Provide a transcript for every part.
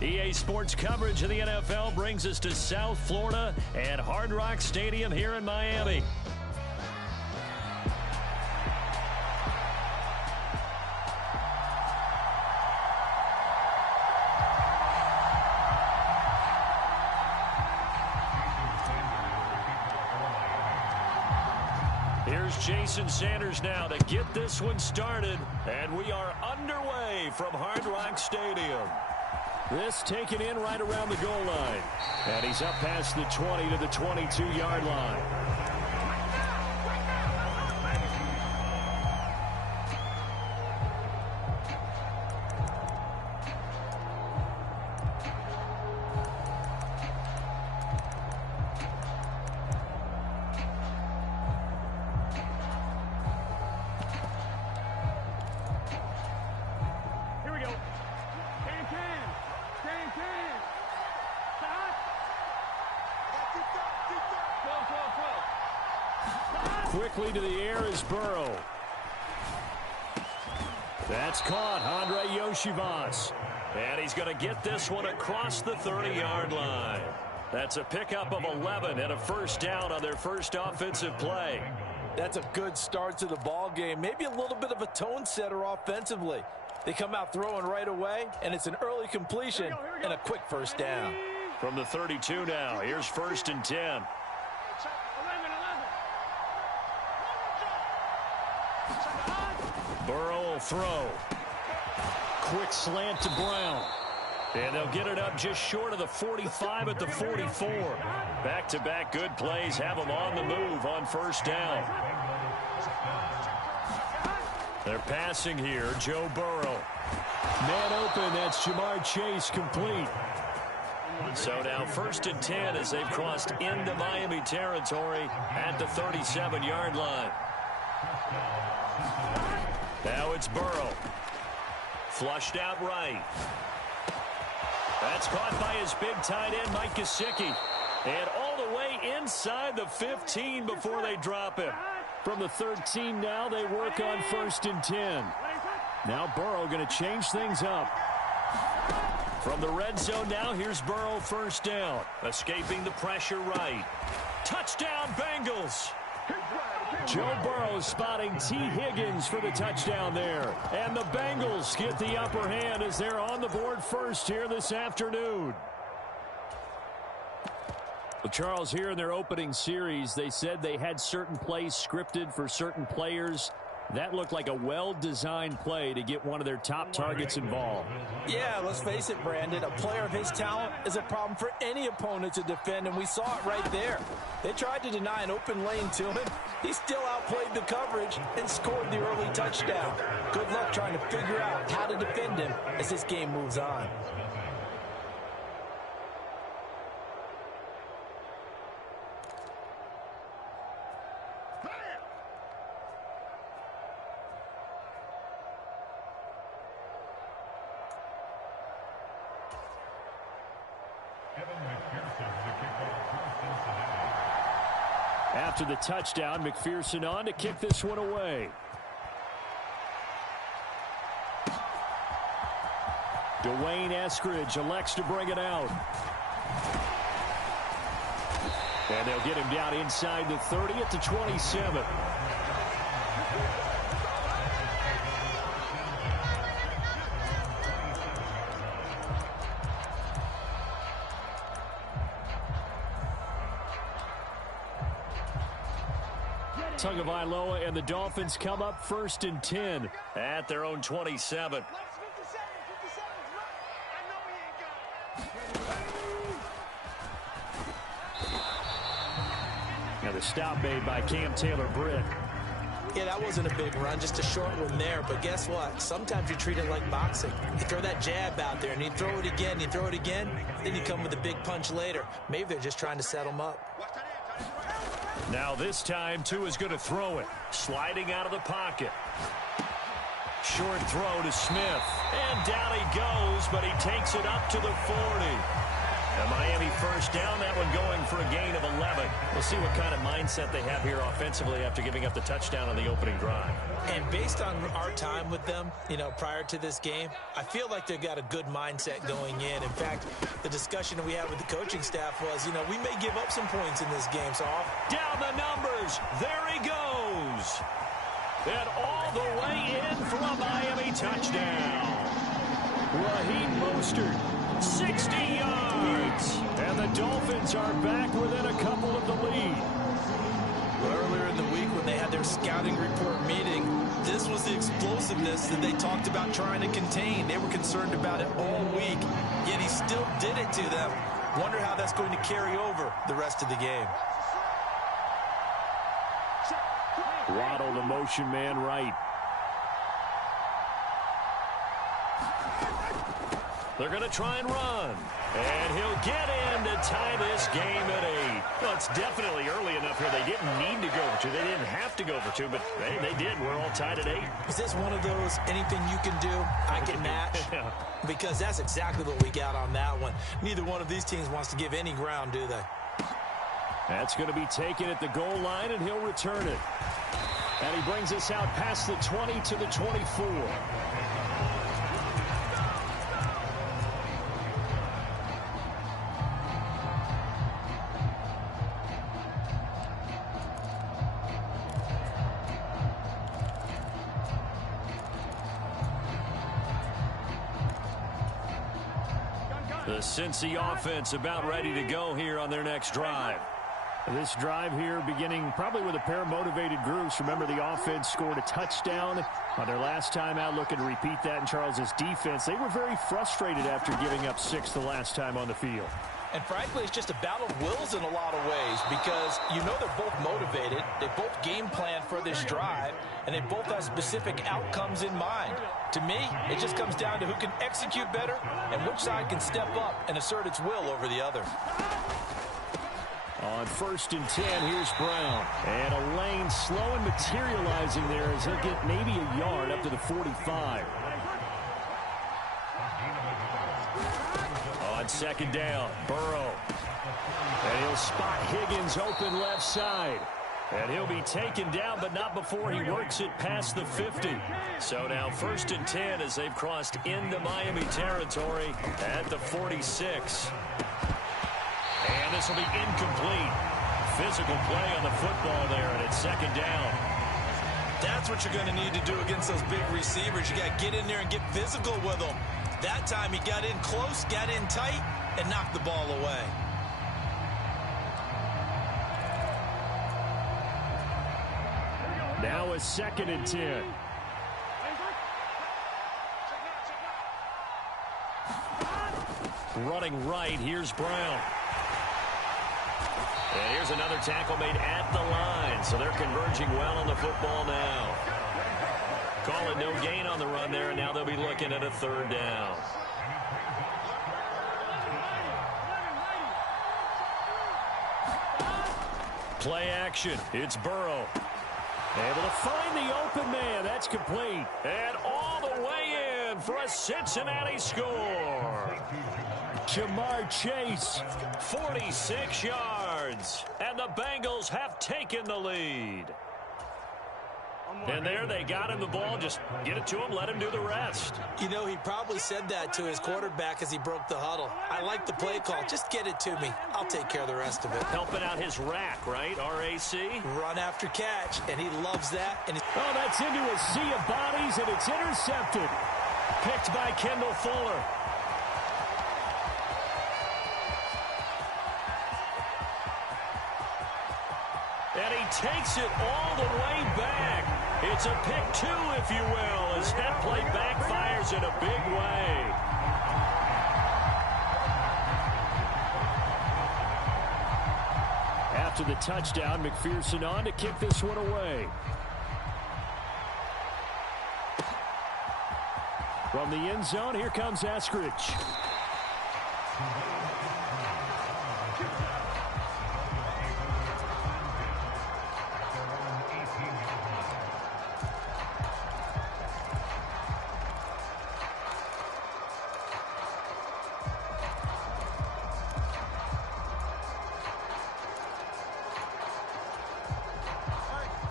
EA Sports coverage of the NFL brings us to South Florida and Hard Rock Stadium here in Miami. Here's Jason Sanders now to get this one started, and we are underway from Hard Rock Stadium. This taken in right around the goal line. And he's up past the 20 to the 22-yard line. Quickly to the air is Burrow. That's caught, Andre Yoshivas. And he's going to get this one across the 30-yard line. That's a pickup of 11 and a first down on their first offensive play. That's a good start to the ball game. Maybe a little bit of a tone setter offensively. They come out throwing right away, and it's an early completion and a quick first down. From the 32 now, here's 1st and 10. Burrow will throw. Quick slant to Brown. And they'll get it up just short of the 45 at the 44. Back-to-back good plays have them on the move on first down. They're passing here, Joe Burrow. Man open, that's Jamar Chase complete. So now 1st and 10 as they've crossed into Miami territory at the 37-yard line. Now it's Burrow. Flushed out right. That's caught by his big tight end, Mike Gesicki. And all the way inside the 15 before they drop him. From the 13 now, they work on 1st and 10. Now Burrow going to change things up. From the red zone now, here's Burrow first down. Escaping the pressure right. Touchdown, Bengals. Joe Burrow spotting T. Higgins for the touchdown there. And the Bengals get the upper hand as they're on the board first here this afternoon. Well, Charles, here in their opening series, they said they had certain plays scripted for certain players. That looked like a well-designed play to get one of their top targets involved. Yeah, let's face it, Brandon. A player of his talent is a problem for any opponent to defend, and we saw it right there. They tried to deny an open lane to him. He still outplayed the coverage and scored the early touchdown. Good luck trying to figure out how to defend him as this game moves on. After the touchdown, McPherson on to kick this one away. Dwayne Eskridge elects to bring it out. And they'll get him down inside the 30 at the 27. Tagovailoa and the Dolphins come up 1st and 10 at their own 27. The stop made by Cam Taylor-Britt. Yeah, that wasn't a big run, just a short one there. But guess what? Sometimes you treat it like boxing. You throw that jab out there, and you throw it again, then you come with a big punch later. Maybe they're just trying to set him up. Now this time, Tua is going to throw it. Sliding out of the pocket. Short throw to Smith. And down he goes, but he takes it up to the 40. And Miami first down, that one going for a gain of 11. We'll see what kind of mindset they have here offensively after giving up the touchdown on the opening drive. And based on our time with them, prior to this game, I feel like they've got a good mindset going in. In fact, the discussion that we had with the coaching staff was, we may give up some points in this game. So down the numbers. There he goes. And all the way in for a Miami touchdown. Raheem Mostert. 60 yards. And the Dolphins are back within a couple of the lead. Earlier in the week when they had their scouting report meeting, this was the explosiveness that they talked about trying to contain. They were concerned about it all week, yet he still did it to them. Wonder how that's going to carry over the rest of the game. Waddle, the motion man right. They're going to try and run. And he'll get in to tie this game at 8. Well, it's definitely early enough here. They didn't need to go for 2. They didn't have to go for 2, but they did. We're all tied at 8. Is this one of those anything you can do, I can match? Yeah. Because that's exactly what we got on that one. Neither one of these teams wants to give any ground, do they? That's going to be taken at the goal line, and he'll return it. And he brings us out past the 20 to the 24. The Cincy offense about ready to go here on their next drive. This drive here beginning probably with a pair of motivated groups. Remember, the offense scored a touchdown on their last time out, looking to repeat that in Charles's defense. They were very frustrated after giving up 6 the last time on the field. And frankly, it's just a battle of wills in a lot of ways because they're both motivated. They both game plan for this drive, and they both have specific outcomes in mind. To me, it just comes down to who can execute better and which side can step up and assert its will over the other. On 1st and 10, here's Brown. And a lane slow and materializing there as he'll get maybe a yard up to the 45. On 2nd down, Burrow. And he'll spot Higgins open left side. And he'll be taken down, but not before he works it past the 50. So now 1st and 10 as they've crossed into Miami territory at the 46. And this will be incomplete. Physical play on the football there, and it's 2nd down. That's what you're going to need to do against those big receivers. You got to get in there and get physical with them. That time he got in close, got in tight, and knocked the ball away. Now a 2nd and 10. Running right, here's Brown. And here's another tackle made at the line. So they're converging well on the football now. Call it no gain on the run there, and now they'll be looking at a 3rd down. Play action. It's Burrow. Able to find the open man. That's complete. And all the way in for a Cincinnati score. Jamar Chase, 46 yards. And the Bengals have taken the lead. And there they got him the ball. Just get it to him, let him do the rest. He probably said that to his quarterback as he broke the huddle. I like the play call. Just get it to me. I'll take care of the rest of it. Helping out his rack, right? R-A-C? Run after catch, and he loves that. And oh, that's into a sea of bodies, and it's intercepted. Picked by Kendall Fuller. And he takes it all the way back. It's a pick 2, if you will, as that play backfires in a big way. after the touchdown. McPherson on to kick this one away. From the end zone, here comes Eskridge.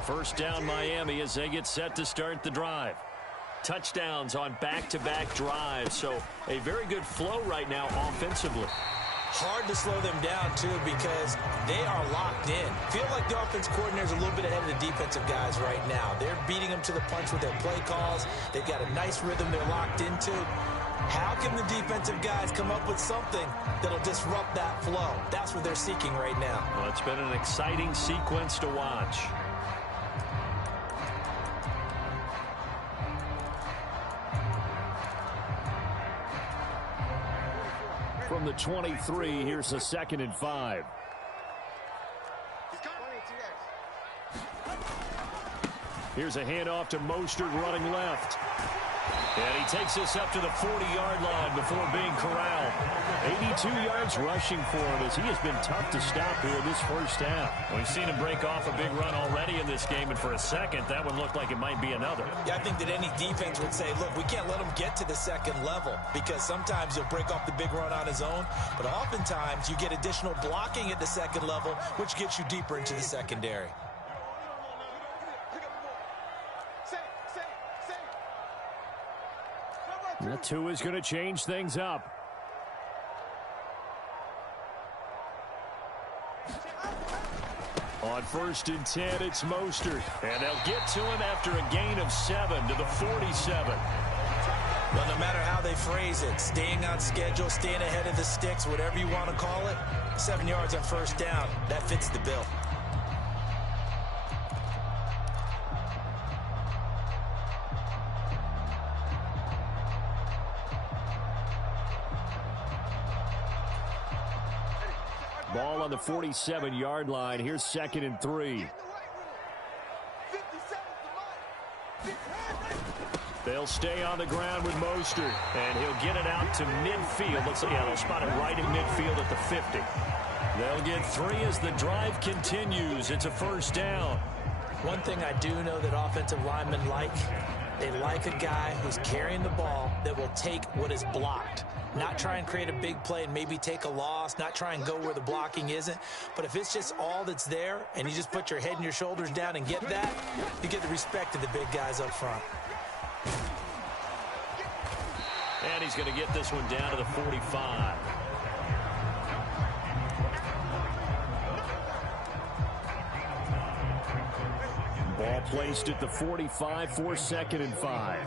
First down Miami as they get set to start the drive. Touchdowns on back-to-back drives, so a very good flow right now offensively. Hard to slow them down, too, because they are locked in. Feel like the offense coordinator is a little bit ahead of the defensive guys right now. They're beating them to the punch with their play calls. They've got a nice rhythm they're locked into. How can the defensive guys come up with something that'll disrupt that flow? That's what they're seeking right now. Well, it's been an exciting sequence to watch. From the 23, here's the 2nd and 5. Here's a handoff to Mostert running left. And he takes this up to the 40-yard line before being corralled. 82 yards rushing for him as he has been tough to stop here this first half. We've seen him break off a big run already in this game, and for a second, that one looked like it might be another. Yeah, I think that any defense would say, look, we can't let him get to the second level because sometimes he'll break off the big run on his own, but oftentimes you get additional blocking at the second level, which gets you deeper into the secondary. That two is going to change things up. On 1st and 10, it's Mostert. And they'll get to him after a gain of 7 to the 47. Well, no matter how they phrase it, staying on schedule, staying ahead of the sticks, whatever you want to call it, 7 yards on 1st down, that fits the bill. Ball on the 47-yard line. Here's 2nd and 3. They'll stay on the ground with Mostert, and he'll get it out to midfield. Looks like, yeah, they'll spot it right at midfield at the 50. They'll get 3 as the drive continues. It's a 1st down. One thing I do know that offensive linemen like, they like a guy who's carrying the ball that will take what is blocked. Not try and create a big play and maybe take a loss, not try and go where the blocking isn't. But if it's just all that's there and you just put your head and your shoulders down and get that, you get the respect of the big guys up front. And he's going to get this one down to the 45. Ball placed at the 45 for 2nd and 5.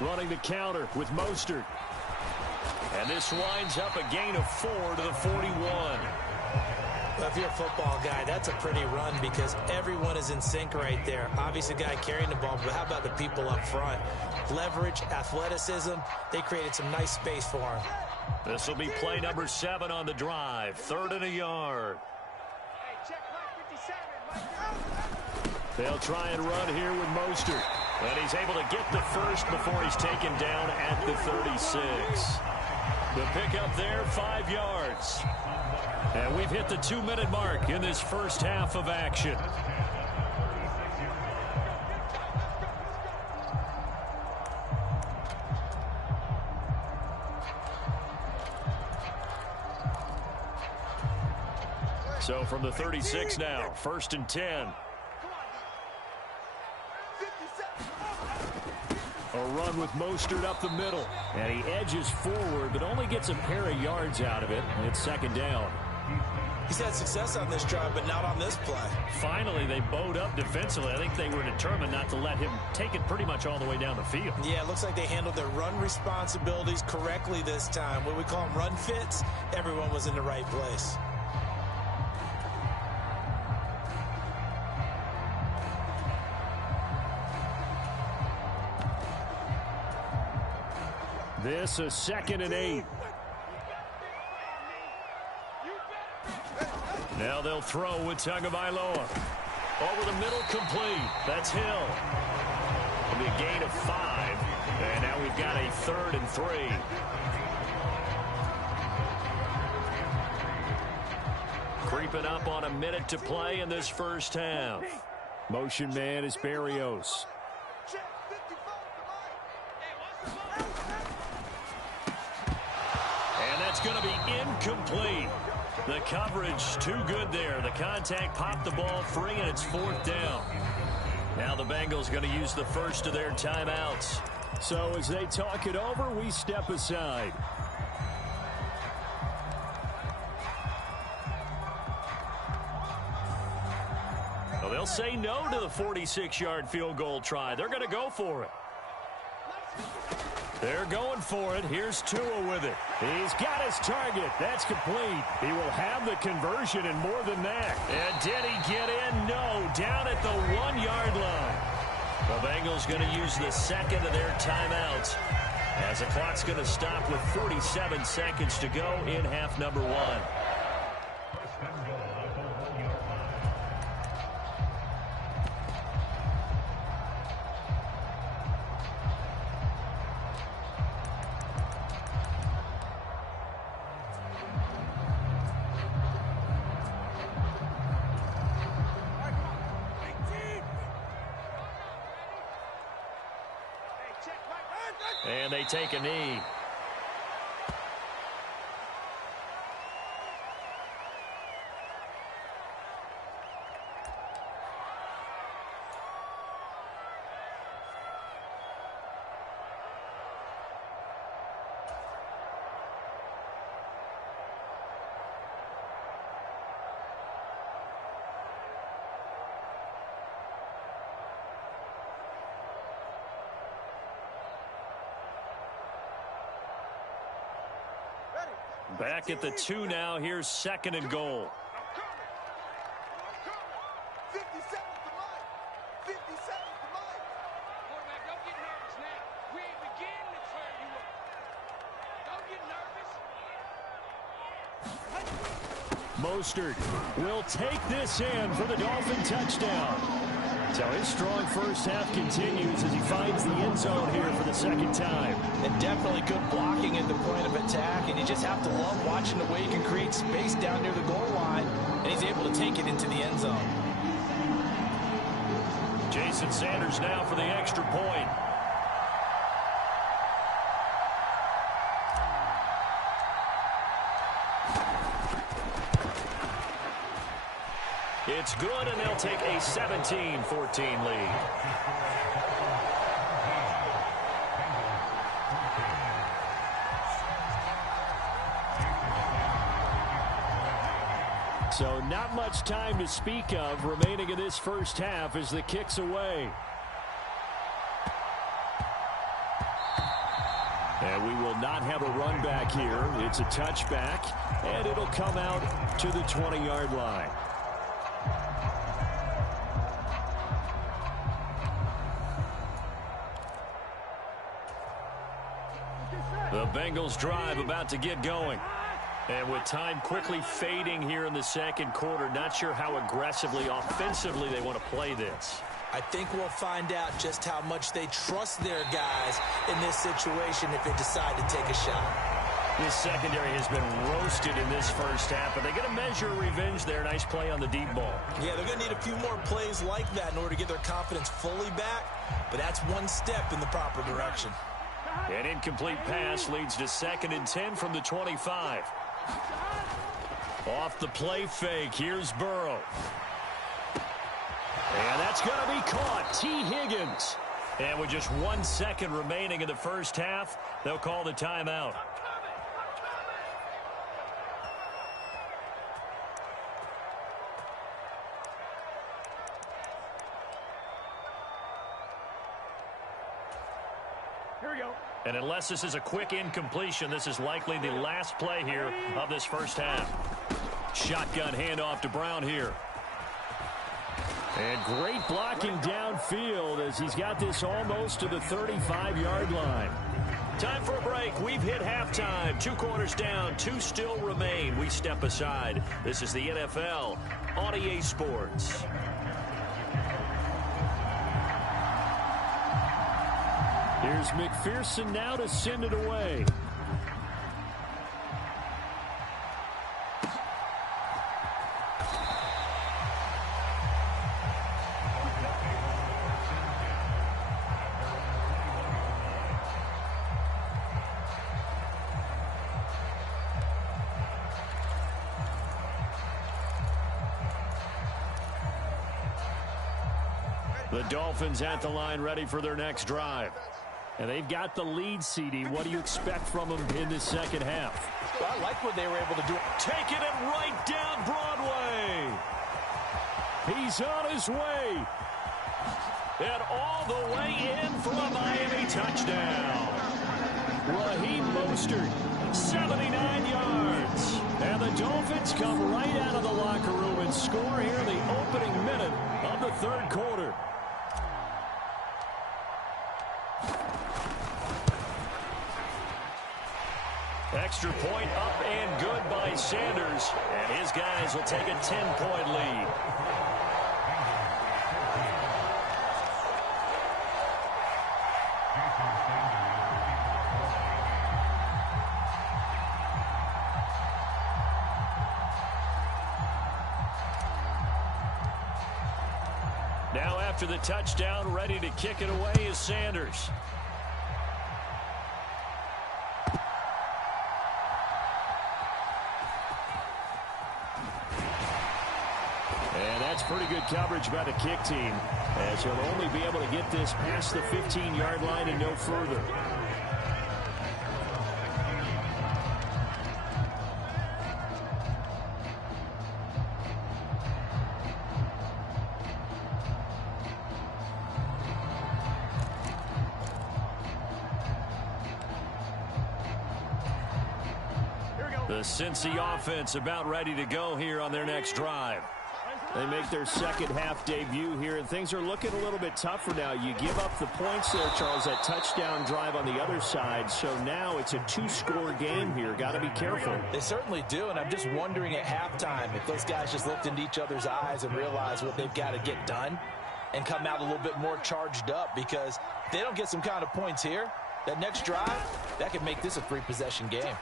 Running the counter with Mostert. And this winds up a gain of 4 to the 41. Well, if you're a football guy, that's a pretty run because everyone is in sync right there. Obviously, the guy carrying the ball, but how about the people up front? Leverage, athleticism, they created some nice space for him. This will be play number 7 on the drive. 3rd and a yard. They'll try and run here with Mostert. And he's able to get the first before he's taken down at the 36. The pickup there, 5 yards. And we've hit the 2-minute mark in this first half of action. So from the 36 now, 1st and 10. A run with Mostert up the middle. And he edges forward, but only gets a pair of yards out of it. And it's 2nd down. He's had success on this drive, but not on this play. Finally, they bowed up defensively. I think they were determined not to let him take it pretty much all the way down the field. Yeah, it looks like they handled their run responsibilities correctly this time. What we call them run fits, everyone was in the right place. This a 2nd and 8. Now they'll throw with Tagovailoa. Over the middle, complete. That's Hill. It'll be a gain of 5. And now we've got a 3rd and 3. Creeping up on a minute to play in this first half. Motion man is Berrios. And that's going to be incomplete. The coverage too good there. The contact popped the ball free, and it's 4th down. Now the Bengals going to use the first of their timeouts. So as they talk it over, we step aside. Well, they'll say no to the 46-yard field goal try. They're going to go for it. They're going for it. Here's Tua with it. He's got his target. That's complete. He will have the conversion and more than that. And did he get in? No. Down at the 1-yard line. The Bengals going to use the second of their timeouts as the clock's going to stop with 47 seconds to go in half number 1. And they take a knee. Back at the 2 now. Here's 2nd and goal. 50 seconds to mine. 50 seconds to mine. Quarterback, don't get nervous now. We ain't beginning to tear you up. Don't get nervous. Mostert will take this in for the Dolphin touchdown. So his strong first half continues as he finds the end zone here for the 2nd time. And definitely good blocking at the point of attack, and you just have to love watching the way he can create space down near the goal line, and he's able to take it into the end zone. Jason Sanders now for the extra point. It's good, and they'll take a 17-14 lead. So not much time to speak of remaining in this first half as the kick's away. And we will not have a run back here. It's a touchback, and it'll come out to the 20-yard line. The Bengals drive about to get going. And with time quickly fading here in the second quarter, not sure how aggressively, offensively they want to play this. I think we'll find out just how much they trust their guys in this situation if they decide to take a shot. This secondary has been roasted in this first half, but they're going to measure revenge there. Nice play on the deep ball. Yeah, they're going to need a few more plays like that in order to get their confidence fully back, but that's one step in the proper direction. An incomplete pass leads to 2nd and 10 from the 25. Off the play fake, here's Burrow. And that's going to be caught. T. Higgins. And with just 1 second remaining in the first half, they'll call the timeout. Here we go. And unless this is a quick incompletion, this is likely the last play here of this first half. Shotgun handoff to Brown here. And great blocking downfield as he's got this almost to the 35-yard line. Time for a break. We've hit halftime. 2 quarters down, 2 still remain. We step aside. This is the NFL on EA Sports. Here's McPherson now to send it away. The Dolphins at the line ready for their next drive. And they've got the lead, CD. What do you expect from them in this second half? Well, I like what they were able to do. Taking it right down Broadway. He's on his way. And all the way in for a Miami touchdown. Raheem Mostert, 79 yards. And the Dolphins come right out of the locker room and score here in the opening minute of the third quarter. Extra point up and good by Sanders. And his guys will take a 10-point lead. Now after the touchdown, ready to kick it away is Sanders. And that's pretty good coverage by the kick team, as he'll only be able to get this past the 15-yard line and no further. The Cincy offense about ready to go here on their next drive. They make their second half debut here, and things are looking a little bit tougher now. You give up the points there, Charles, that touchdown drive on the other side. So now it's a 2-score game here. Got to be careful. They certainly do, and I'm just wondering at halftime if those guys just looked into each other's eyes and realized what they've got to get done and come out a little bit more charged up, because if they don't get some kind of points here, that next drive, that could make this a 3-possession game.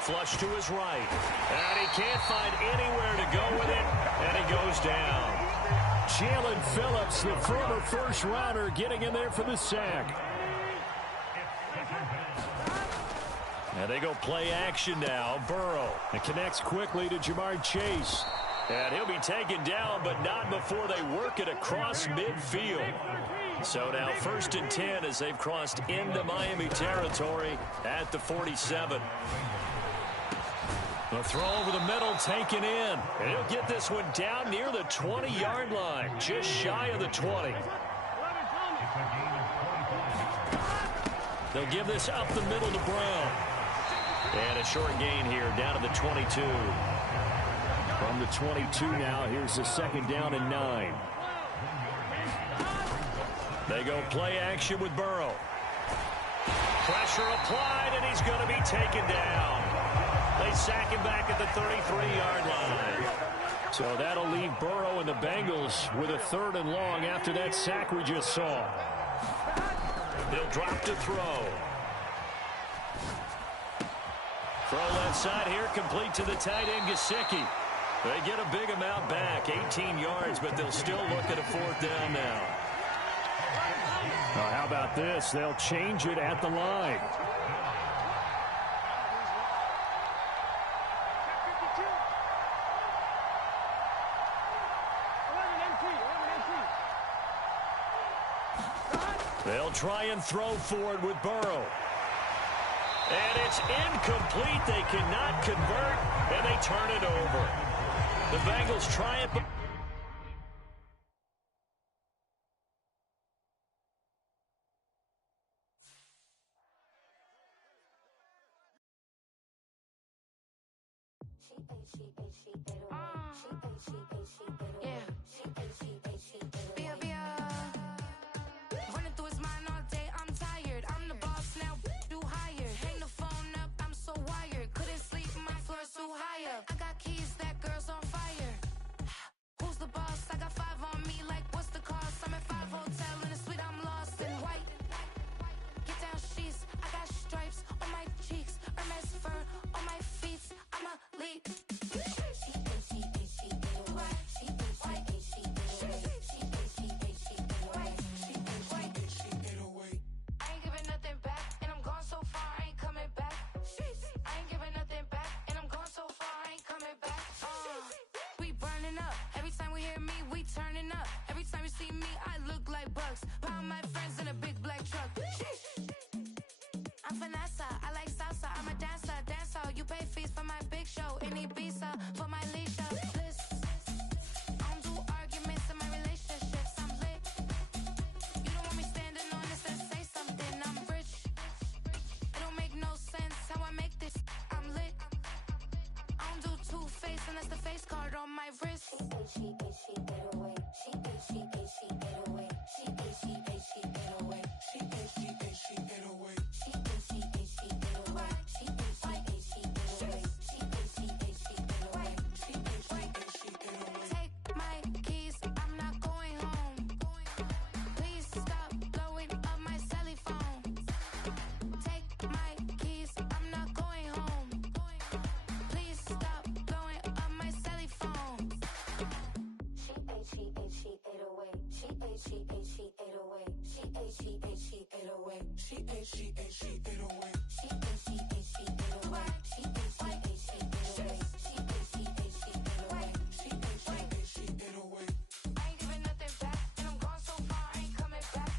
Flush to his right. And he can't find anywhere to go with it. And he goes down. Jalen Phillips, the former first-rounder, getting in there for the sack. And they go play action now. Burrow. It connects quickly to Jamar Chase. And he'll be taken down, but not before they work it across midfield. So now 1st and 10 as they've crossed into Miami territory at the 47. The throw over the middle taken in. And he'll get this one down near the 20-yard line, just shy of the 20. They'll give this up the middle to Brown. And a short gain here down to the 22. From the 22 now, here's the 2nd down and 9. They go play action with Burrow. Pressure applied, and he's going to be taken down. They sack him back at the 33-yard line. So that'll leave Burrow and the Bengals with a 3rd and long after that sack we just saw. He'll drop to throw. Throw left side here, complete to the tight end, Gesicki. They get a big amount back, 18 yards, but they'll still look at a 4th down now. How about this? They'll change it at the line. They'll try and throw forward with Burrow. And it's incomplete. They cannot convert, and they turn it over. The Bengals triumph. in Ibiza for my leisure. Bliss. I don't do arguments in my relationships. I'm lit. You don't want me standing on this and say something. I'm rich. It don't make no sense how I make this. I'm lit. I don't do two-face unless the face card on my wrist. She ate, she ate away. She ate, she ate, she ate away. She ate, she ate, she ate away. She ate, she ate, she ate away. She ate, she ate, she ate away. She ate, she ate, she ate away. She ate, she ate, she ate away. She ate, she ate, she ate away. Take my keys, I'm not going home. Please stop blowing up my celly phone. Take my keys, I'm not going home. Please stop blowing up my celly phone. She ate, she ate, she ate away. She ate, she ate, she ate away. She ate, she ate, she ate away. She ate, she ate, she ate away. She ate, she ate, she ate away. She ate, she ate, she ate away. She ate, she ate, she ate away. She ate, she ate, she ate away. I ain't giving nothing back, and I'm gone so far, I ain't coming back.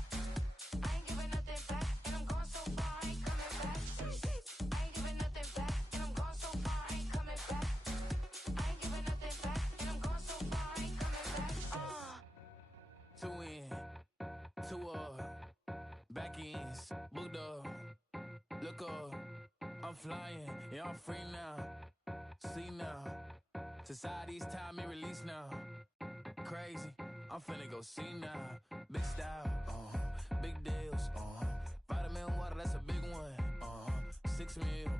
I ain't giving nothing back, and I'm gone so far, I ain't coming back. I ain't giving nothing back, and I'm gone so far, I ain't coming back. I ain't giving nothing back, and I'm gone so far, I ain't coming back. Two in, two back ends, booked up, look up, I'm flying, yeah, I'm free now, see now, society's time me release now, crazy, I'm finna go see now, big style, big deals, vitamin water, that's a big one, 6 mil,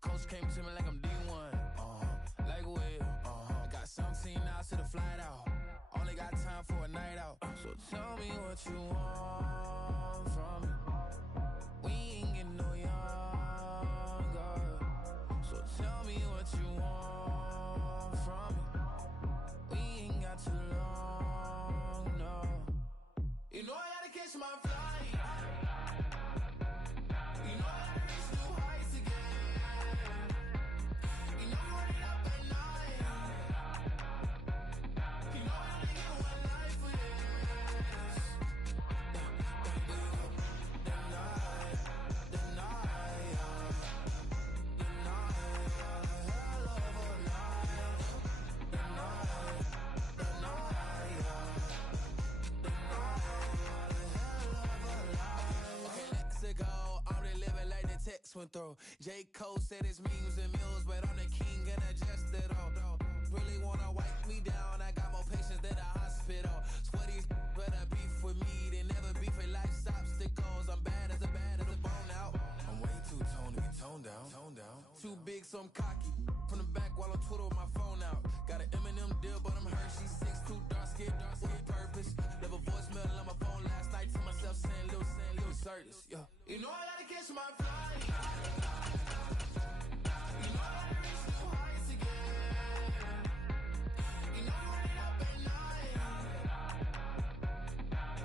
coach came to me like I'm D1, like Will, I got 17 hours to the flight out, only got time for a night out, so tell me what you want from me, we ain't getting no younger, so tell me what you want from me, we ain't got too long, no, you know I gotta catch my flight, you know I gotta reach new heights again, you know you run it up at night, you know I only get one life for this. Went through. J. Cole said it's memes and mills, but I'm the king and adjust it all. Really wanna wipe me down, I got more patience than a hospital. Sweaty better beef with me than never beef with life's obstacles. I'm bad as a bone out. I'm way too toned to be toned down. Too big, so I'm cocky. From the back while I'm Twitter with my phone out. Got an Eminem deal, but I'm Hershey 6'2", dark skin, with purpose. Left a voicemail on my phone last night to myself saying little Curtis, yeah. You know I gotta catch my flight. You know I gotta reach new heights again. You know you run it up at night.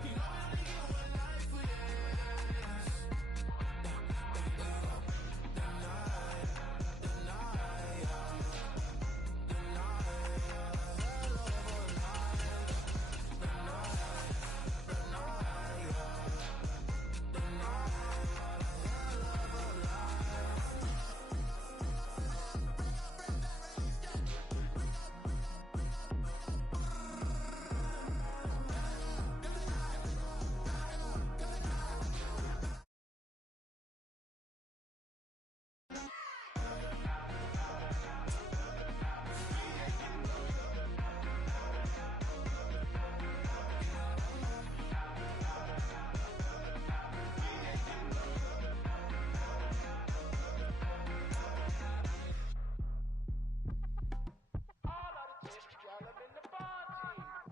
You know I only get one life for this.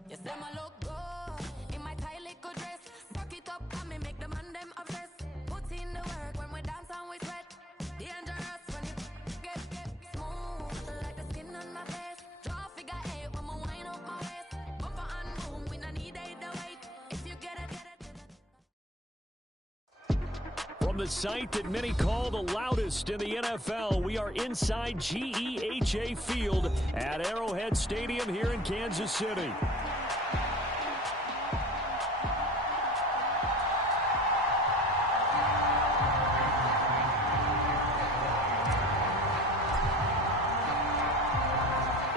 You say my look good in my tight little dress. Rock it up and me make the man them obsessed. Put in the work when we dance and we sweat. Dangerous when you get smooth like the skin on my face. Draw figure 8 when we wind up my waist. Bumper and boom, we no need either wait. If you get it. From the site that many call the loudest in the NFL, we are inside GEHA Field at Arrowhead Stadium here in Kansas City.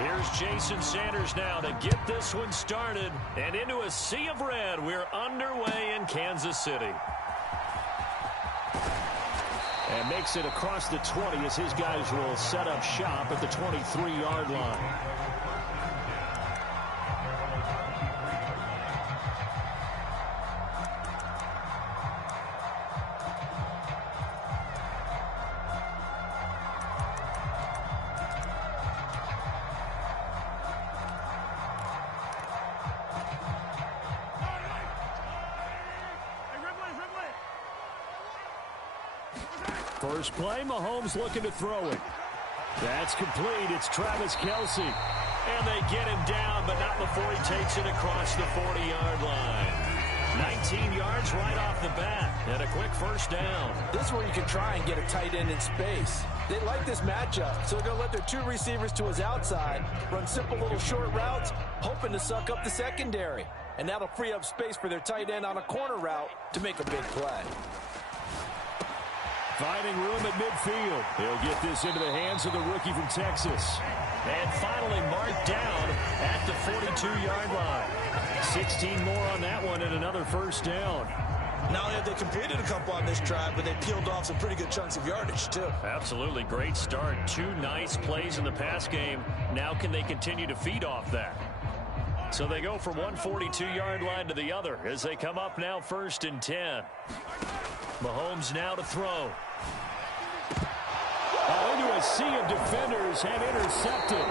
Here's Jason Sanders now to get this one started. And into a sea of red, we're underway in Kansas City. And makes it across the 20 as his guys will set up shop at the 23-yard line. First play, Mahomes looking to throw it. That's complete. It's Travis Kelce. And they get him down, but not before he takes it across the 40-yard line. 19 yards right off the bat, and a quick first down. This is where you can try and get a tight end in space. They like this matchup, so they're going to let their two receivers to his outside, run simple little short routes, hoping to suck up the secondary. And that'll free up space for their tight end on a corner route to make a big play. Finding room at midfield. He'll get this into the hands of the rookie from Texas. And finally marked down at the 42-yard line. 16 more on that one and another first down. Not only have they completed a couple on this drive, but they peeled off some pretty good chunks of yardage, too. Absolutely great start. Two nice plays in the pass game. Now can they continue to feed off that? So they go from one 42-yard line to the other as they come up now 1st and 10. Mahomes now to throw. Into a sea of defenders and intercepted.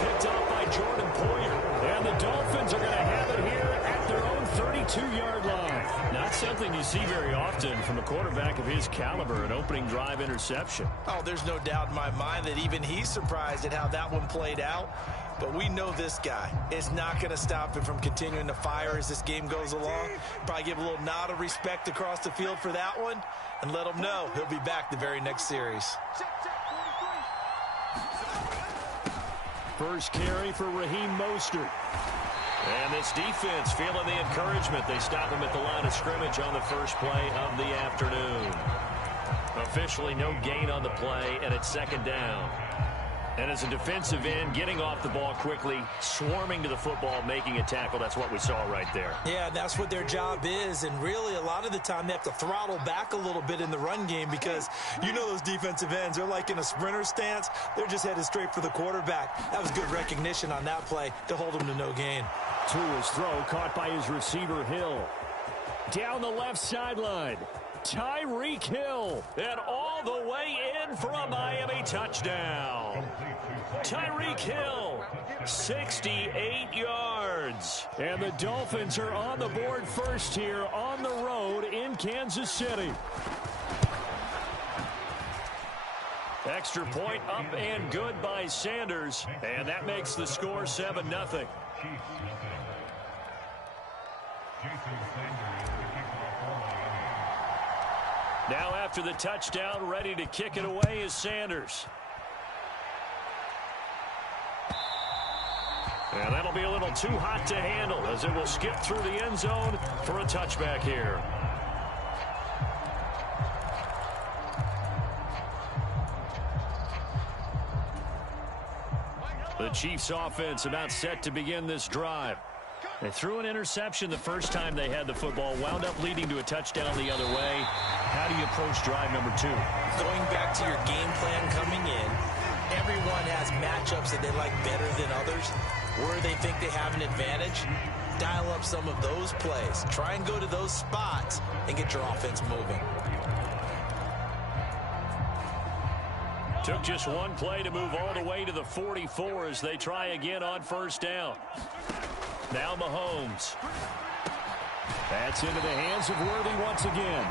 Picked off by Jordan Poyer. And the Dolphins are going to have it here at their own 32-yard line. Not something you see very often from a quarterback of his caliber, an opening drive interception. Oh, there's no doubt in my mind that even he's surprised at how that one played out. But we know this guy is not going to stop him from continuing to fire as this game goes along. Probably give a little nod of respect across the field for that one and let him know he'll be back the very next series. First carry for Raheem Mostert. And this defense feeling the encouragement. They stop him at the line of scrimmage on the first play of the afternoon. Officially no gain on the play, and it's 2nd down. And as a defensive end, getting off the ball quickly, swarming to the football, making a tackle, that's what we saw right there. Yeah, that's what their job is, and really a lot of the time they have to throttle back a little bit in the run game because you know those defensive ends, they're like in a sprinter stance. They're just headed straight for the quarterback. That was good recognition on that play to hold him to no gain. To his throw, caught by his receiver, Hill. Down the left sideline. Tyreek Hill, and all the way in for a Miami touchdown. Tyreek Hill, 68 yards. And the Dolphins are on the board first here on the road in Kansas City. Extra point up and good by Sanders, and that makes the score 7-0. Now after the touchdown, ready to kick it away is Sanders. And that'll be a little too hot to handle as it will skip through the end zone for a touchback here. The Chiefs offense about set to begin this drive. They threw an interception the first time they had the football, wound up leading to a touchdown the other way. How do you approach drive number 2? Going back to your game plan coming in, everyone has matchups that they like better than others. Where they think they have an advantage, dial up some of those plays. Try and go to those spots and get your offense moving. Took just one play to move all the way to the 44 as they try again on first down. Now Mahomes. That's into the hands of Worthy once again.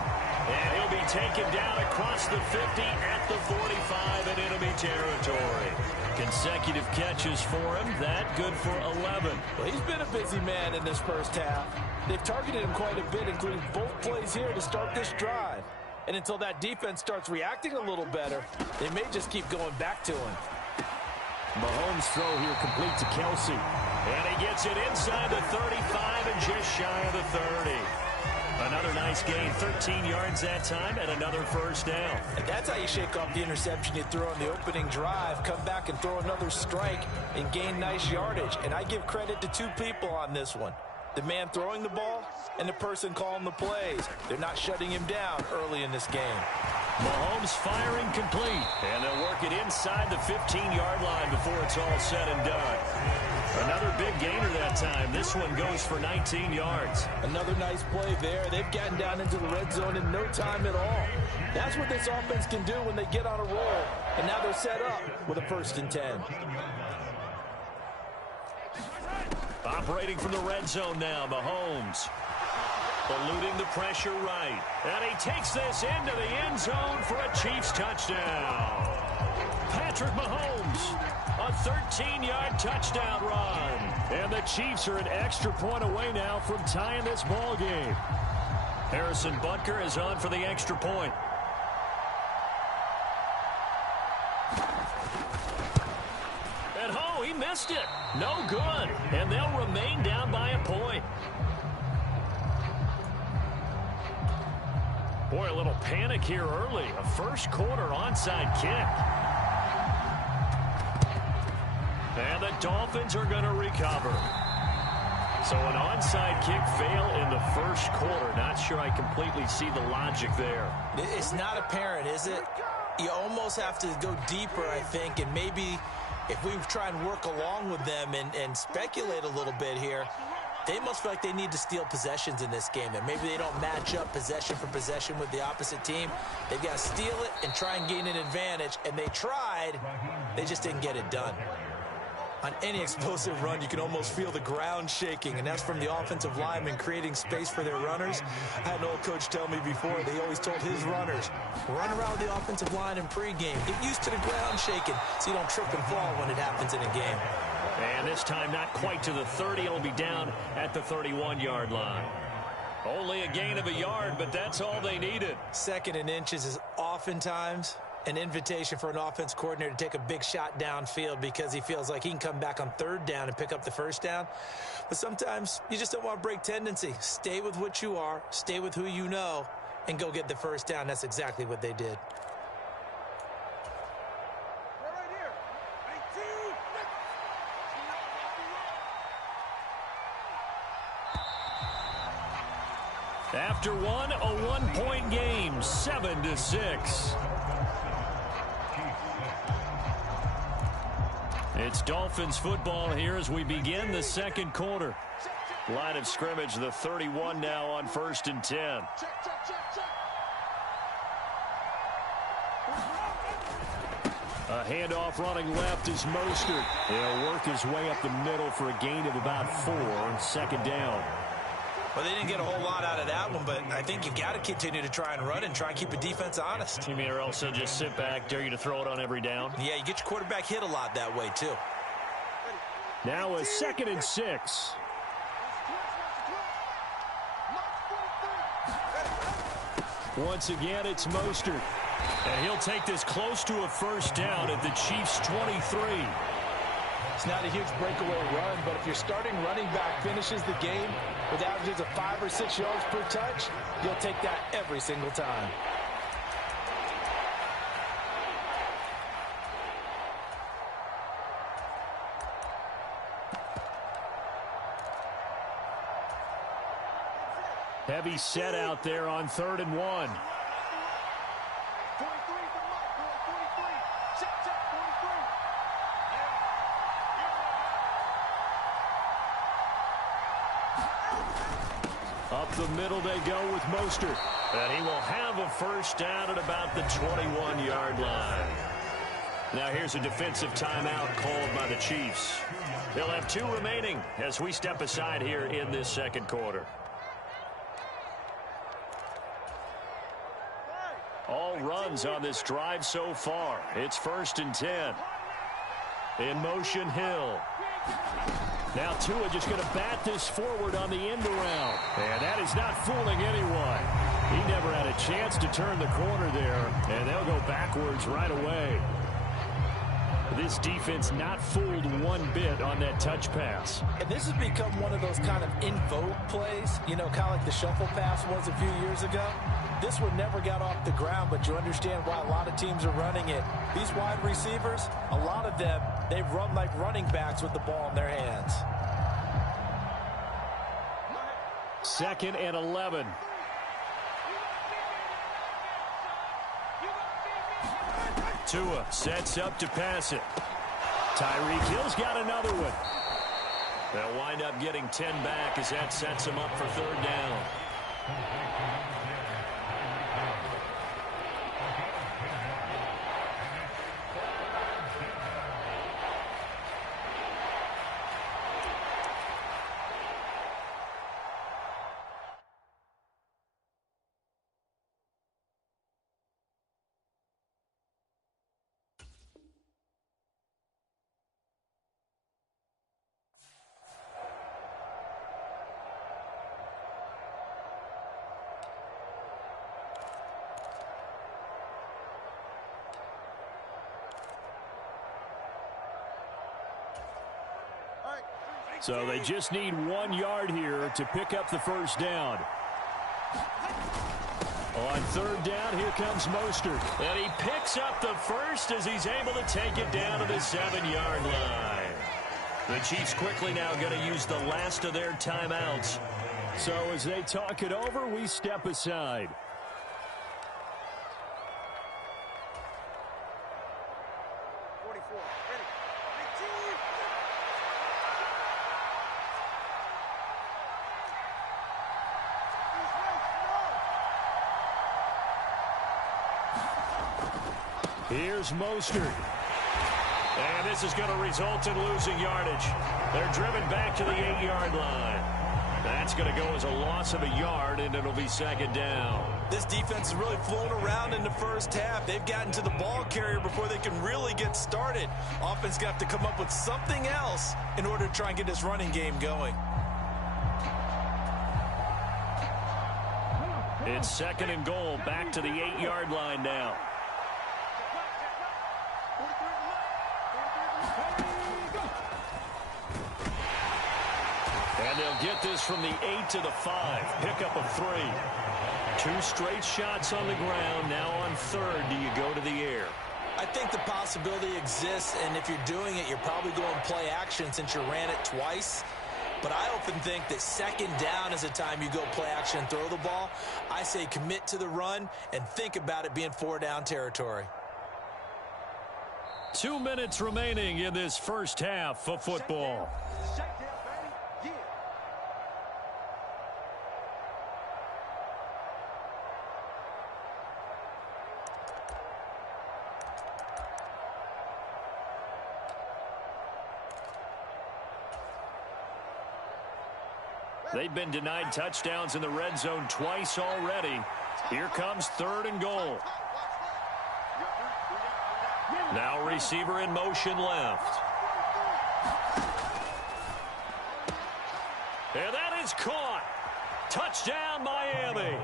And he'll be taken down across the 50 at the 45 in enemy territory. Consecutive catches for him. That good for 11. Well, he's been a busy man in this first half. They've targeted him quite a bit, including both plays here to start this drive. And until that defense starts reacting a little better, they may just keep going back to him. Mahomes' throw here complete to Kelce. And he gets it inside the 35 and just shy of the 30. Another nice gain, 13 yards that time, and another first down. And that's how you shake off the interception you throw on the opening drive, come back and throw another strike and gain nice yardage. And I give credit to two people on this one. The man throwing the ball and the person calling the plays. They're not shutting him down early in this game. Mahomes firing complete, and they'll work it inside the 15-yard line before it's all said and done. Another big gainer that time. This one goes for 19 yards. Another nice play there. They've gotten down into the red zone in no time at all. That's what this offense can do when they get on a roll. And now they're set up with a 1st and 10. Operating from the red zone now, Mahomes. Eluding the pressure right. And he takes this into the end zone for a Chiefs touchdown. Patrick Mahomes, a 13-yard touchdown run. And the Chiefs are an extra point away now from tying this ball game. Harrison Butker is on for the extra point. And oh, he missed it. No good. And they'll remain down by a point. Boy, a little panic here early. A first quarter onside kick. And the Dolphins are going to recover. So an onside kick fail in the first quarter. Not sure I completely see the logic there. It's not apparent, is it? You almost have to go deeper, I think, and maybe if we try and work along with them and speculate a little bit here, they must feel like they need to steal possessions in this game, and maybe they don't match up possession for possession with the opposite team. They've got to steal it and try and gain an advantage, and they tried. They just didn't get it done. On any explosive run, you can almost feel the ground shaking, and that's from the offensive linemen creating space for their runners. I had an old coach tell me before, they always told his runners, run around the offensive line in pregame. Get used to the ground shaking so you don't trip and fall when it happens in a game. And this time not quite to the 30. It'll be down at the 31-yard line. Only a gain of a yard, but that's all they needed. 2nd and inches is oftentimes an invitation for an offense coordinator to take a big shot downfield because he feels like he can come back on 3rd down and pick up the 1st down. But sometimes you just don't want to break tendency. Stay with what you are, stay with who you know, and go get the 1st down. That's exactly what they did. After one, a one-point game, 7-6. It's Dolphins football here as we begin the second quarter. Line of scrimmage, the 31 now on 1st and 10. A handoff running left is Mostert. He'll work his way up the middle for a gain of about 4, 2nd down. Well, they didn't get a whole lot out of that one, but I think you've got to continue to try and run and try and keep the defense honest. You mean or else they'll just sit back, dare you to throw it on every down? Yeah, you get your quarterback hit a lot that way, too. Now a 2nd and 6. Once again, it's Mostert. And he'll take this close to a 1st down at the Chiefs' 23. It's not a huge breakaway run, but if your starting running back finishes the game with averages of 5 or 6 yards per touch, you'll take that every single time. Heavy set out there on 3rd and 1. Up the middle they go with Mostert. And he will have a 1st down at about the 21-yard line. Now here's a defensive timeout called by the Chiefs. They'll have 2 remaining as we step aside here in this second quarter. All runs on this drive so far. It's 1st and 10. In motion, Hill. Now Tua just going to bat this forward on the end around. And that is not fooling anyone. He never had a chance to turn the corner there. And they'll go backwards right away. This defense not fooled one bit on that touch pass. And this has become one of those kind of in vogue plays, you know, kind of like the shuffle pass was a few years ago. This one never got off the ground, but you understand why a lot of teams are running it. These wide receivers, a lot of them, they run like running backs with the ball in their hands. 2nd and 11. Tua sets up to pass it. Tyreek Hill's got another one. They'll wind up getting 10 back as that sets them up for 3rd down. So they just need 1 yard here to pick up the 1st down. On 3rd down, here comes Mostert. And he picks up the 1st as he's able to take it down to the 7-yard line. The Chiefs quickly now going to use the last of their timeouts. So as they talk it over, we step aside. Here's Mostert. And this is going to result in losing yardage. They're driven back to the 8-yard line. That's going to go as a loss of a yard, and it'll be 2nd down. This defense is really flown around in the first half. They've gotten to the ball carrier before they can really get started. Offense got to come up with something else in order to try and get this running game going. It's 2nd and goal, back to the 8-yard line now. And they'll get this from the 8 to the 5. Pickup of 3. 2 straight shots on the ground. Now on 3rd, do you go to the air? I think the possibility exists, and if you're doing it, you're probably going play action since you ran it twice. But I often think that 2nd down is the time you go play action and throw the ball. I say commit to the run and think about it being 4-down territory. 2 minutes remaining in this first half of football. They've been denied touchdowns in the red zone twice already. Here comes 3rd and goal. Now receiver in motion left. And that is caught. Touchdown, Miami.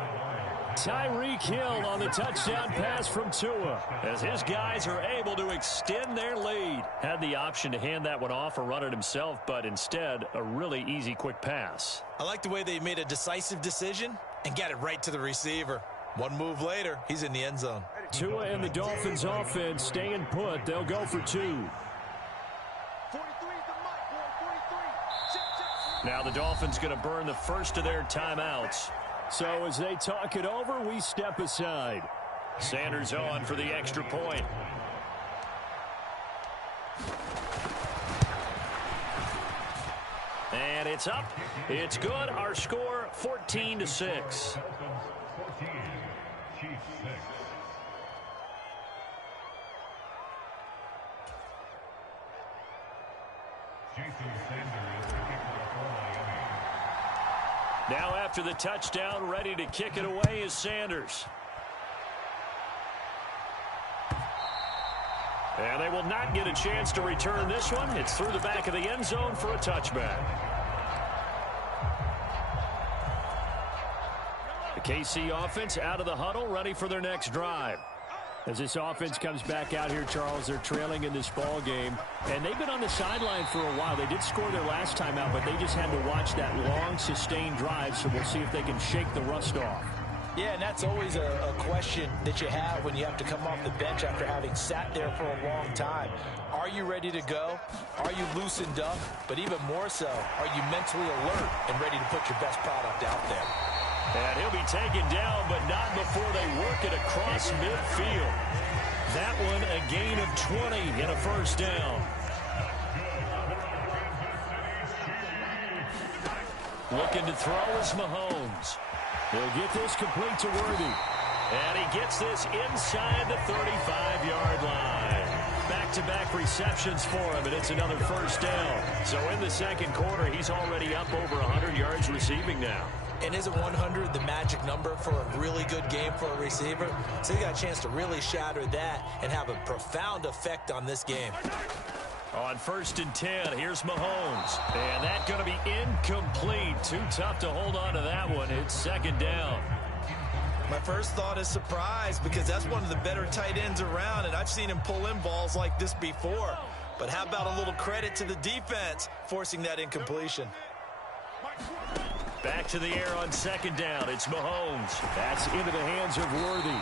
Tyreek Hill on the touchdown pass from Tua as his guys are able to extend their lead. Had the option to hand that one off or run it himself, but instead a really easy quick pass. I like the way they made a decisive decision and got it right to the receiver. One move later, he's in the end zone. Tua and the Dolphins offense staying put. They'll go for 2. Now the Dolphins going to burn the first of their timeouts. So as they talk it over, we step aside. Sanders on for the extra point. And it's up. It's good. Our score 14-6. Now after the touchdown, ready to kick it away is Sanders. And they will not get a chance to return this one. It's through the back of the end zone for a touchback. The KC offense out of the huddle, ready for their next drive. As this offense comes back out here, Charles, they're trailing in this ball game, and they've been on the sideline for a while. They did score their last time out, but they just had to watch that long, sustained drive, so we'll see if they can shake the rust off. Yeah, and that's always a question that you have when you have to come off the bench after having sat there for a long time. Are you ready to go? Are you loosened up? But even more so, are you mentally alert and ready to put your best product out there? And he'll be taken down, but not before they work it across midfield. That one a gain of 20 and a first down. Looking to throw is Mahomes. He'll get this complete to Worthy. And he gets this inside the 35-yard line. Back-to-back receptions for him, and it's another first down. So in the second quarter, he's already up over 100 yards receiving now. And isn't 100 the magic number for a really good game for a receiver? So he got a chance to really shatter that and have a profound effect on this game. On 1st and 10, here's Mahomes. And that's going to be incomplete. Too tough to hold on to that one. It's second down. My first thought is surprise, because that's one of the better tight ends around, and I've seen him pull in balls like this before. But how about a little credit to the defense forcing that incompletion? Back to the air on second down. It's Mahomes. That's into the hands of Worthy.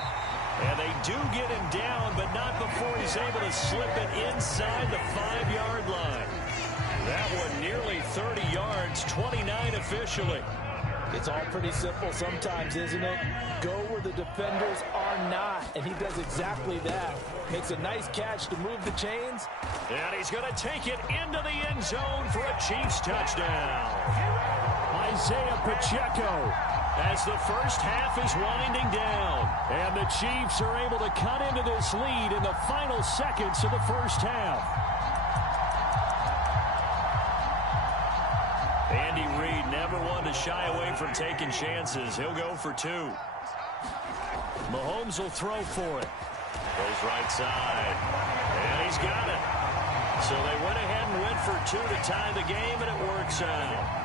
And they do get him down, but not before he's able to slip it inside the 5-yard line. That one nearly 30 yards, 29 officially. It's all pretty simple sometimes, isn't it? Go where the defenders are not, and he does exactly that. Makes a nice catch to move the chains. And he's going to take it into the end zone for a Chiefs touchdown. Isaiah Pacheco, as the first half is winding down. And the Chiefs are able to cut into this lead in the final seconds of the first half. Andy Reid never one to shy away from taking chances. He'll go for two. Mahomes will throw for it. Goes right side. And he's got it. So they went ahead and went for two to tie the game, and it works out.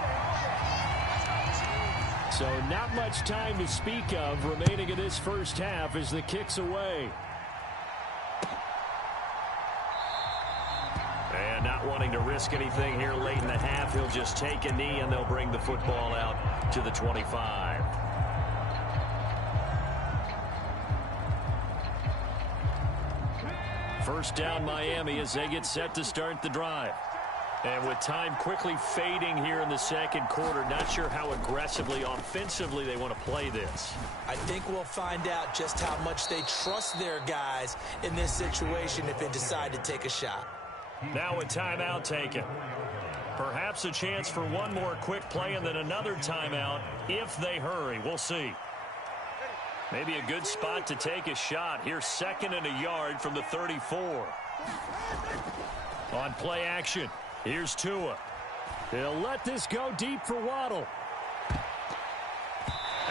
So not much time to speak of remaining in this first half as the kick's away. And not wanting to risk anything here late in the half, he'll just take a knee and they'll bring the football out to the 25. First down Miami as they get set to start the drive. And with time quickly fading here in the second quarter, not sure how aggressively, offensively they want to play this. I think we'll find out just how much they trust their guys in this situation if they decide to take a shot. Now a timeout taken. Perhaps a chance for one more quick play and then another timeout if they hurry. We'll see. Maybe a good spot to take a shot. Here's 2nd and a yard from the 34. On play action, here's Tua. He'll let this go deep for Waddle.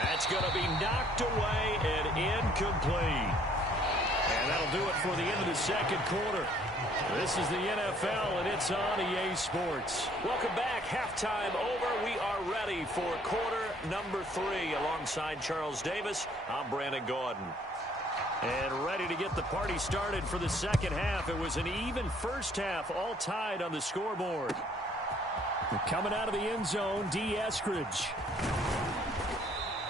That's going to be knocked away and incomplete. And that'll do it for the end of the second quarter. This is the NFL, and it's on EA Sports. Welcome back. Halftime over. We are ready for quarter number 3. Alongside Charles Davis, I'm Brandon Gordon. And ready to get the party started for the second half. It was an even first half, all tied on the scoreboard. Coming out of the end zone, D. Eskridge.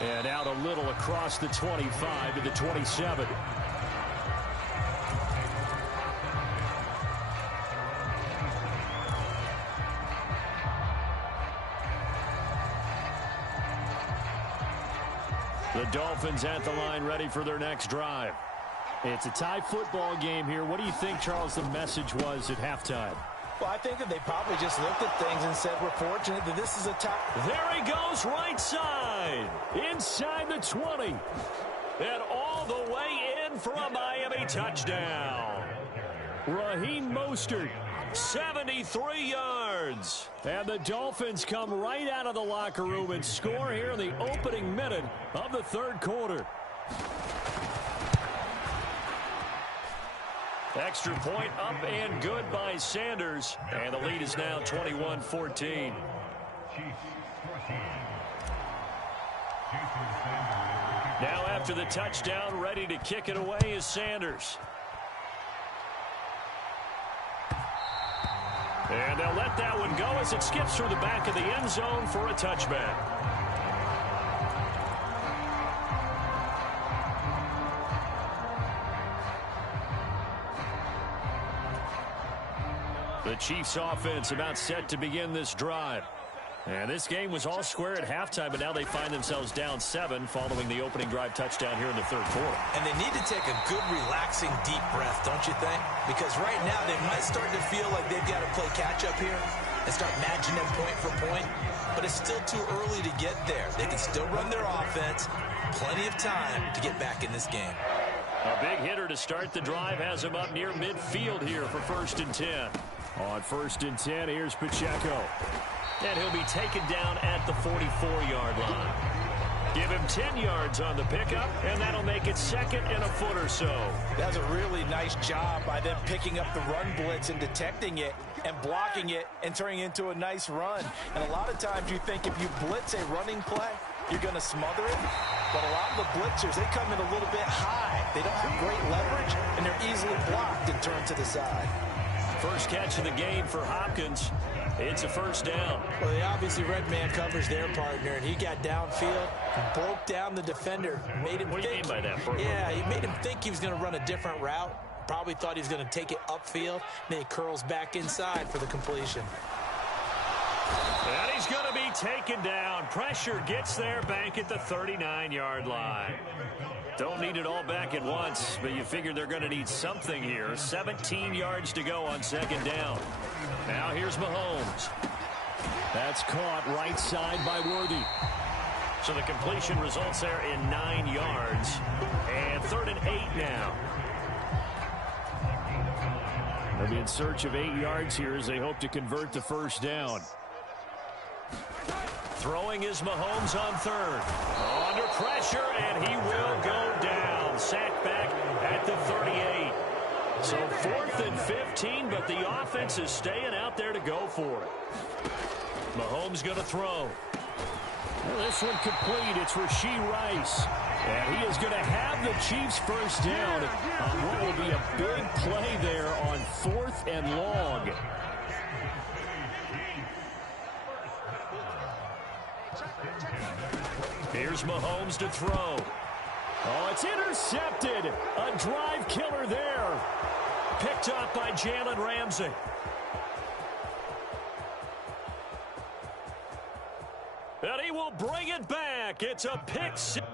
And out a little across the 25 to the 27. The Dolphins at the line ready for their next drive. It's a tie football game here. What do you think, Charles, the message was at halftime? Well, I think that they probably just looked at things and said, we're fortunate that this is a tie. There he goes, right side. Inside the 20. And all the way in for a Miami touchdown. Raheem Mostert, 73 yards. And the Dolphins come right out of the locker room and score here in the opening minute of the third quarter. Extra point up and good by Sanders. And the lead is now 21-14. Now after the touchdown, ready to kick it away is Sanders. And they'll let that one go as it skips through the back of the end zone for a touchback. The Chiefs offense about set to begin this drive. And this game was all square at halftime, but now they find themselves down 7 following the opening drive touchdown here in the third quarter. And they need to take a good, relaxing, deep breath, don't you think? Because right now they might start to feel like they've got to play catch-up here and start matching them point for point. But it's still too early to get there. They can still run their offense. Plenty of time to get back in this game. A big hitter to start the drive has him up near midfield here for 1st and 10. On 1st and 10, here's Pacheco. And he'll be taken down at the 44-yard line. Give him 10 yards on the pickup, and that'll make it 2nd and a foot or so. That's a really nice job by them picking up the run blitz and detecting it and blocking it and turning it into a nice run. And a lot of times you think if you blitz a running play, you're going to smother it. But a lot of the blitzers, they come in a little bit high. They don't have great leverage, and they're easily blocked and turned to the side. First catch of the game for Hopkins. It's a 1st down. Well, they obviously red man covers their partner, and he got downfield, broke down the defender, made him What do you mean by that, Bert? Yeah, he made him think he was going to run a different route. Probably thought he was going to take it upfield. Then he curls back inside for the completion. And he's going to be taken down. Pressure gets there back at the 39-yard line. Don't need it all back at once, but you figure they're going to need something here. 17 yards to go on 2nd down. Now here's Mahomes. That's caught right side by Worthy. So the completion results there in 9 yards. And 3rd and 8 now. They'll be in search of 8 yards here as they hope to convert the 1st down. Throwing is Mahomes on 3rd. Under pressure, and he will go down. Sacked back at the 38. So 4th and 15, but the offense is staying out there to go for it. Mahomes going to throw. Well, this one complete. It's Rashee Rice. And he is going to have the Chiefs 1st down on what will be a big play there on 4th and long. Here's Mahomes to throw. Oh, it's intercepted. A drive killer there. Picked up by Jalen Ramsey. And he will bring it back. It's a pick six.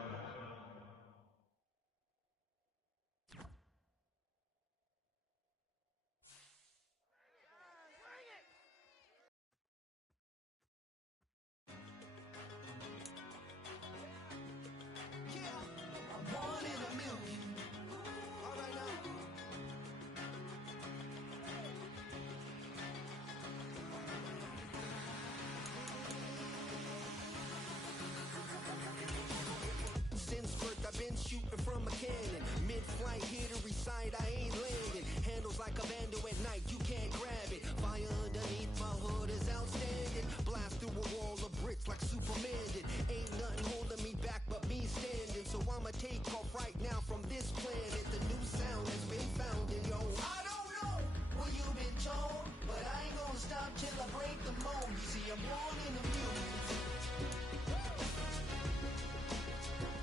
Since birth, I've been shooting from a cannon. Mid-flight, here to recite, I ain't landing. Handles like a vandal at night, you can't grab it. Fire underneath my hood is outstanding. Blast through a wall of bricks like Superman did. Ain't nothing holding me back but me standing. So I'ma take off right now from this planet. The new sound has been found in yo. I don't know what you've been told, but I ain't gonna stop till I break the mold. You see, I'm born in the music.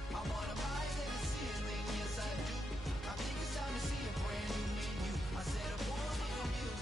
I wanna rise in the ceiling, yes I do. I think it's time to see a brand new menu. I said I'm born in the music.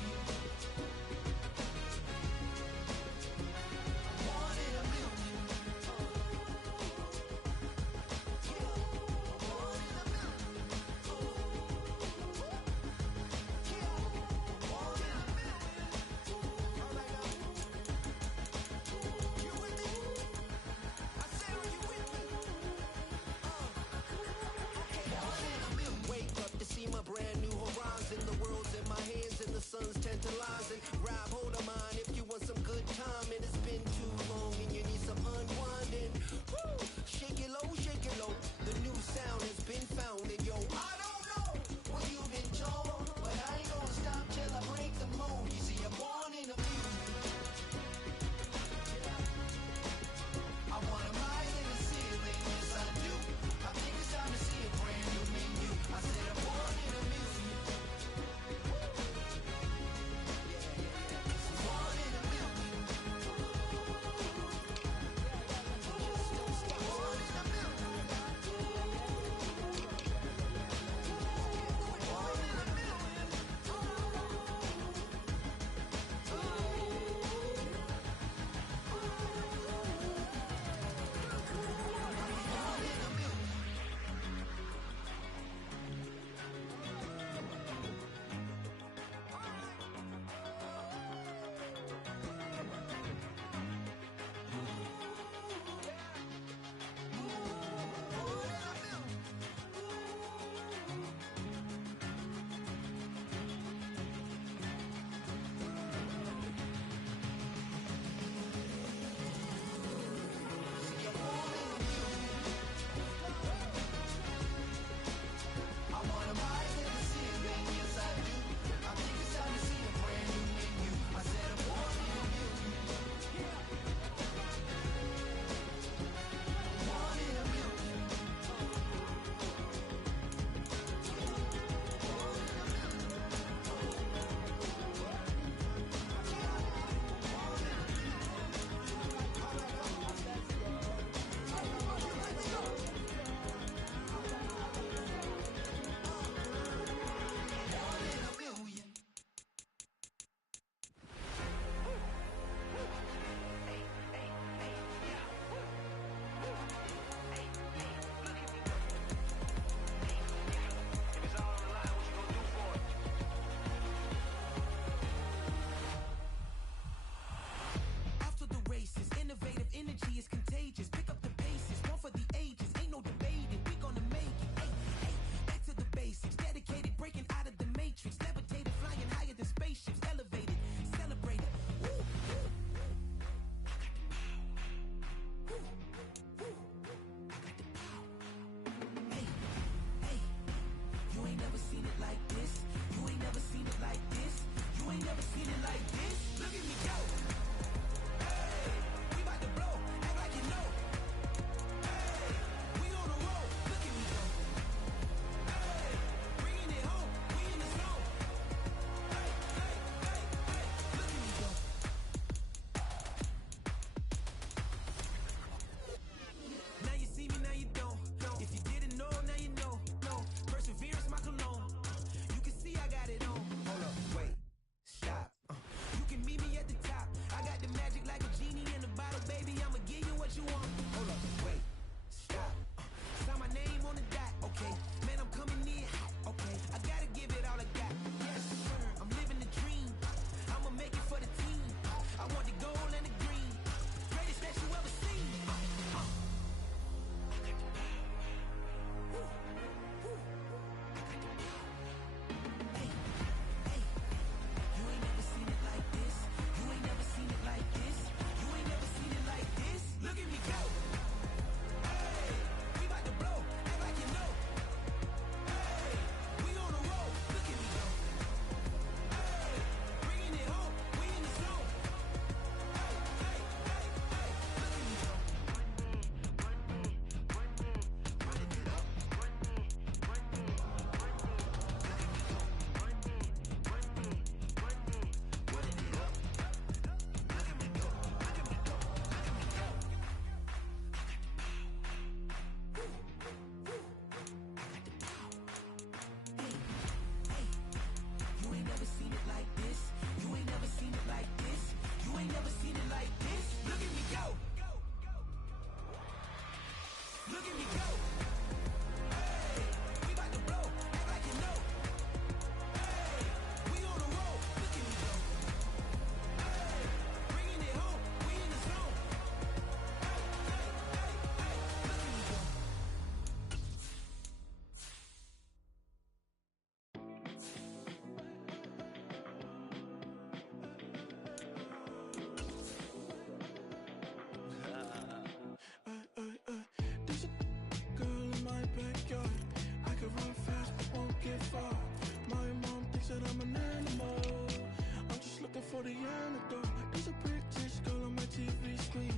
for the antidote. There's a British girl on my TV screen.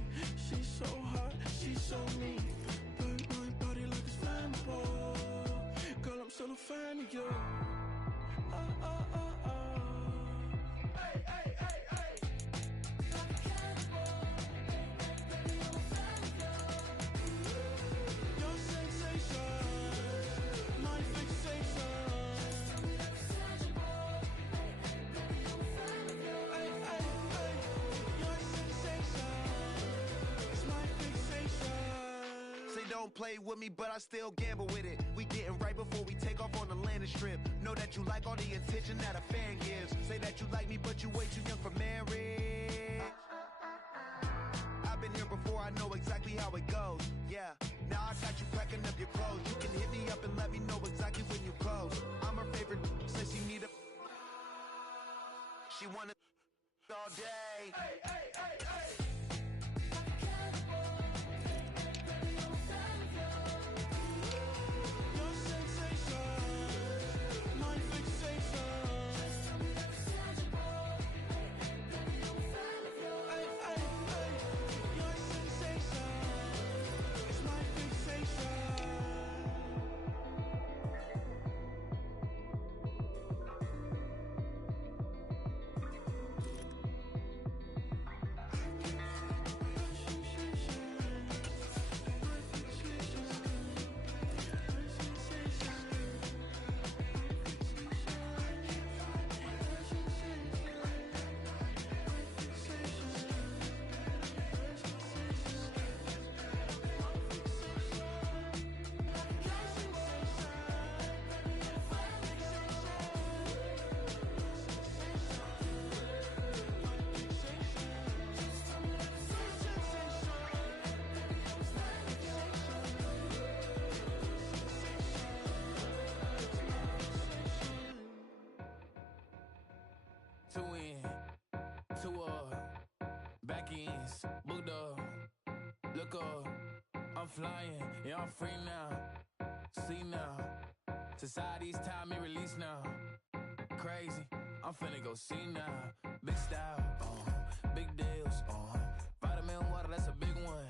She's so hot, she's so mean. Burn my body like it's flammable. Girl, I'm still a fan of you. Hey, hey, hey, hey. Like a cannibal. Baby, I'm a fan of you. Your sensation, my fixation. Tell me that it's tangible. Baby, I'm a fan of you. Hey, hey, hey. Your sensation is my fixation. Say don't play with me, but I still gamble with it. We getting right before we take off on the landing strip. Know that you like all the attention that a fan gives. Say that you like me, but you way too young for marriage. I've been here before, I know exactly how it goes. Yeah, now I got you packing up your clothes. You can hit me up and let me know exactly when you close. I'm her favorite, says she need a. She wanna all day. Hey, hey, hey, hey. Like a cannibal. Baby, I'm a fan of you. Your sensation, my fixation. Tell me that it's tangible. Baby, I'm a fan of you. Hey, hey, hey. Your sensation is my fixation. Two in, two up, back ends, booked up, look up, I'm flying, yeah, I'm free now, see now, society's time me release now, crazy, I'm finna go see now, big style, big deals, vitamin water, that's a big one,